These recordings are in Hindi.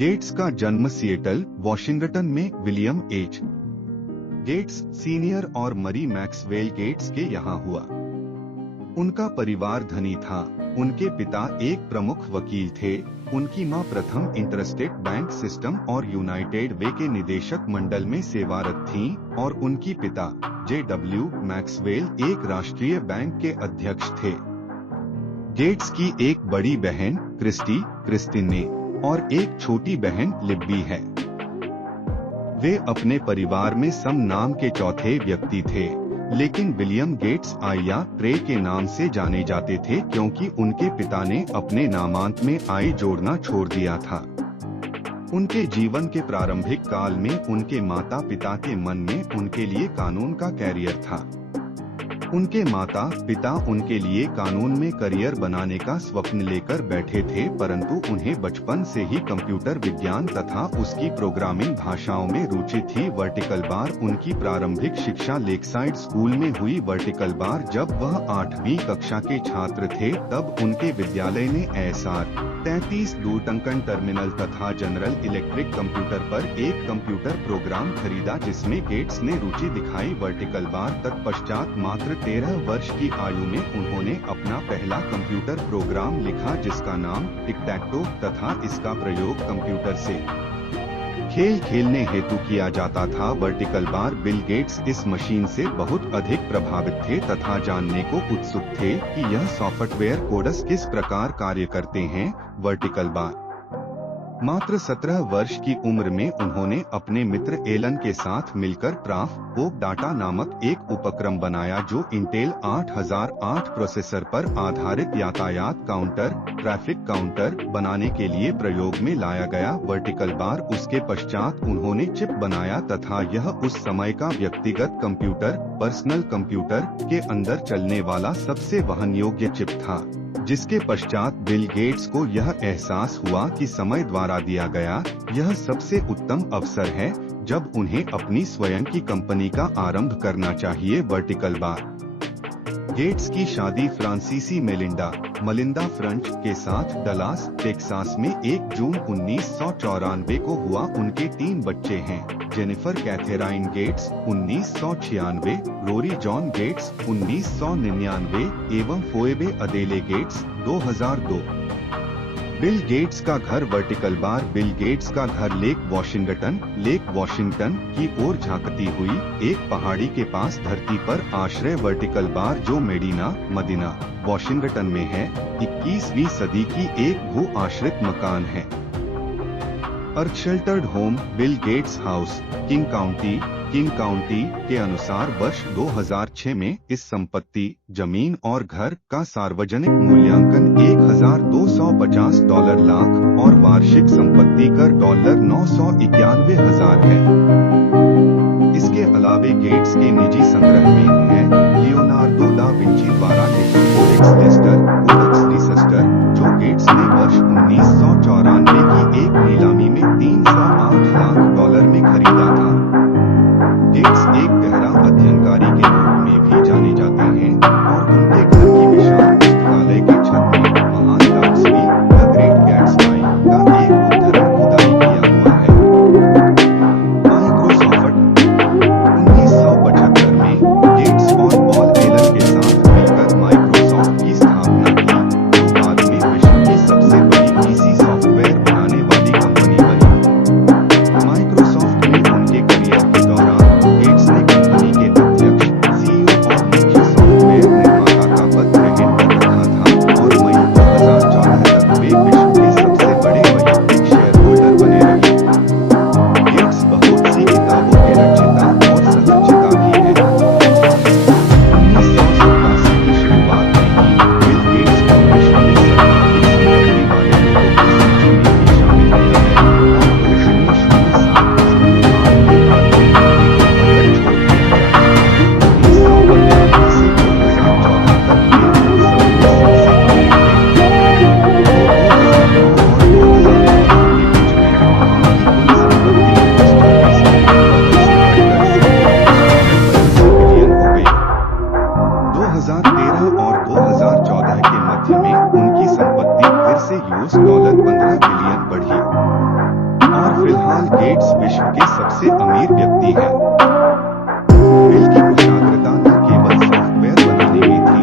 गेट्स का जन्म सिएटल, वॉशिंगटन में विलियम एच. गेट्स सीनियर और मरी मैक्सवेल गेट्स के यहाँ हुआ। उनका परिवार धनी था। उनके पिता एक प्रमुख वकील थे। उनकी मां प्रथम इंटरस्टेट बैंक सिस्टम और यूनाइटेड वे के निदेशक मंडल में सेवारत थीं और उनकी पिता J.W. मैक्सवेल एक राष्ट्रीय बैंक के अध्यक्ष थे। गेट्स की एक बड़ी बहन क्रिस्टिने और एक छोटी बहन लिब्बी है। वे अपने परिवार में सम नाम के चौथे व्यक्ति थे, लेकिन विलियम गेट्स आई या ट्रे के नाम से जाने जाते थे क्योंकि उनके पिता ने अपने नामांत में आई जोड़ना छोड़ दिया था। उनके जीवन के प्रारंभिक काल में उनके माता पिता के मन में उनके लिए कानून का कैरियर था। उनके माता पिता उनके लिए कानून में करियर बनाने का स्वप्न लेकर बैठे थे, परंतु उन्हें बचपन से ही कंप्यूटर विज्ञान तथा उसकी प्रोग्रामिंग भाषाओं में रुचि थी। वर्टिकल बार उनकी प्रारंभिक शिक्षा लेकसाइड स्कूल में हुई। वर्टिकल बार जब वह 8वीं कक्षा के छात्र थे तब उनके विद्यालय ने SR-33 दूरटंकन टर्मिनल तथा जनरल इलेक्ट्रिक कंप्यूटर पर एक कंप्यूटर प्रोग्राम खरीदा जिसमें गेट्स ने रुचि दिखाई। वर्टिकल बार तत्पश्चात मात्र 13 वर्ष की आयु में उन्होंने अपना पहला कंप्यूटर प्रोग्राम लिखा जिसका नाम टिक-टैक-टो तथा इसका प्रयोग कंप्यूटर से खेल खेलने हेतु किया जाता था। वर्टिकल बार बिल गेट्स इस मशीन से बहुत अधिक प्रभावित थे तथा जानने को उत्सुक थे कि यह सॉफ्टवेयर कोड्स किस प्रकार कार्य करते हैं। वर्टिकल बार मात्र 17 वर्ष की उम्र में उन्होंने अपने मित्र एलन के साथ मिलकर ओक डाटा नामक एक उपक्रम बनाया जो इंटेल 8008 प्रोसेसर पर आधारित यातायात काउंटर, ट्रैफिक काउंटर बनाने के लिए प्रयोग में लाया गया। वर्टिकल बार उसके पश्चात उन्होंने चिप बनाया तथा यह उस समय का व्यक्तिगत कंप्यूटर, पर्सनल कंप्यूटर के अंदर चलने वाला सबसे वहन योग्य चिप था, जिसके पश्चात बिल गेट्स को यह एहसास हुआ कि समय द्वारा दिया गया यह सबसे उत्तम अवसर है जब उन्हें अपनी स्वयं की कंपनी का आरंभ करना चाहिए। वर्टिकल बार गेट्स की शादी फ्रांसीसी मलिंदा फ्रंच के साथ डलास, टेक्सास में 1 जून 1994 को हुआ। उनके 3 बच्चे हैं, Jennifer Katharine Gates 1996, Rory John Gates 1999 एवं Phoebe Adele Gates 2002। Bill Gates का घर वर्टिकल बार बिल गेट्स का घर लेक वॉशिंगटन की ओर झांकती हुई एक पहाड़ी के पास धरती पर आश्रय वर्टिकल बार जो मदीना वॉशिंगटन में है, 21वीं सदी की एक भू आश्रित मकान है। Earth sheltered home Bill Gates house King County के अनुसार वर्ष 2006 में इस संपत्ति, जमीन और घर का सार्वजनिक मूल्यांकन $1,250 लाख और वार्षिक संपत्ति कर $991,000 है। इसके अलावे गेट्स के निजी संग्रह में है लियोनार्डो दा विंची द्वारा लिखित कोडेक्स लीसेस्टर जो गेट्स ने वर्ष 1994 की एक नीलामी में $308 लाख में खरीदा था। गेट्स एक गहरा अध्ययनकारी के रूप में भी जाने जाते हैं और उनके घर की विशाल पुस्तकालय के छत में महान गाट्सबी द ग्रेट गैट्सबी का एक उद्धरण खुदाई किया हुआ है। माइक्रोसॉफ्ट 1975 में गेट्स और पॉल एलन के साथ मिलकर माइक्रोसॉफ्ट की स्थापना की, जो बाद में विश्व की सबसे बड़ी पीसी फिलहाल गेट्स विश्व के सबसे अमीर व्यक्ति हैं। बिल की कुशाग्रता न केवल सॉफ्टवेयर बनाने में थी,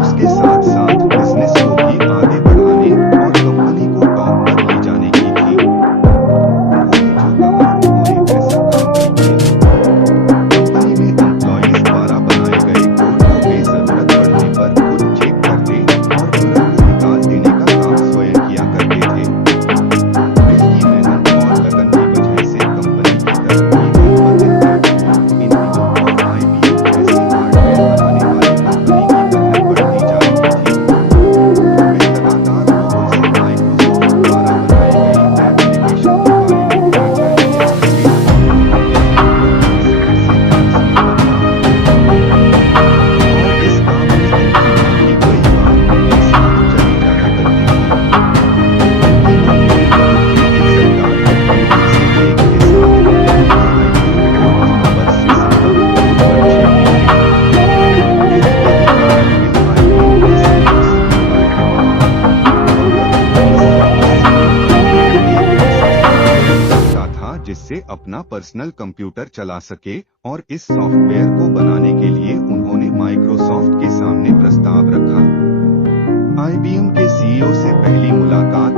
उसके साथ साथ बिजनेस को भी आगे बढ़ाने और कंपनी को टॉप पर ले जाने की थी। उन्होंने जो कहा उन्होंने वैसा काम किया। कंपनी में एम्प्लॉयज द्वारा बनाए गए कोड को बेजरूरत पड़ने पर खुद चेक करते और एरर को निकाल देने का काम स्वयं किया करते थे। बिल की मेहनत और लगन की वजह से कंपनी की तरक्की इंटेल और IBM जैसी हार्डवेयर बनाने वाली कंपनी की तरह बढ़ती जा रही थी। बिल लगातार लोगों से माइक्रोसॉफ्ट द्वारा बनाई गई एप्लीकेशन के बारे में जानकारी और इस काम में इनकी नौकरी कई बार उनके साथ चली जाया करती थी। इनकी नौकरी एक सरकार कंपनी से एक के साथ पर से संभव बहुत अच्छे था जिससे अपना पर्सनल कंप्यूटर चला सके और इस सॉफ्टवेयर को बनाने के लिए उन्होंने माइक्रोसॉफ्ट के सामने प्रस्ताव रखा। IBM के CEO से पहली मुलाकात